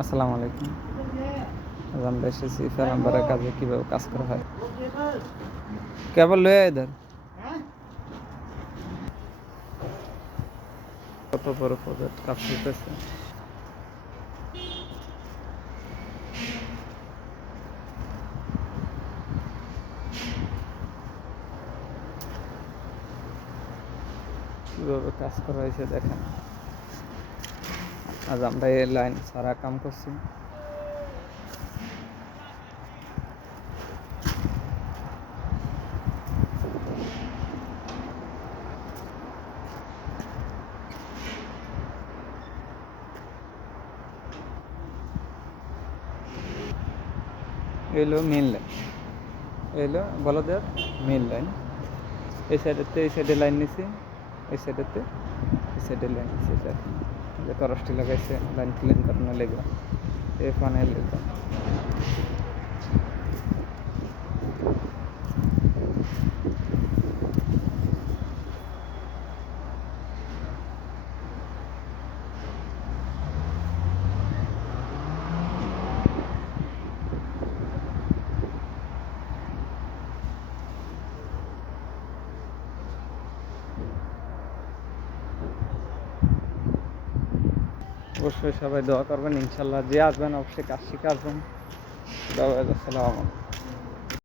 আসসালামু আলাইকুম। আজ আমরা এসেছি ফেরাম্বারের কাজে কীভাবে কাজ করা হয়? কেবল লয়ে ইধার কত বড় প্রজেক্ট কাজ চলতেছে কীভাবে কাজ করা হয়েছে দেখেন। আজ আমরা এই লাইন সারা কাম করছি। এলো মেন লাইন এলো বলদের মেন লাইন এই সাইডেতে এই সাইডে লাইন নিছি। এই সাইডেতে এই সাইডে লাইন নিছি দেখেন যে করসটি লাগাইছে লাইন ক্লিন করানো লেগে এই ফানে লেগে অবশ্যই সবাই দোয়া করবেন ইনশাল্লাহ যে আসবেন অবশ্যই কাজ শিখে আসবেন আসসালামু আলাইকুম।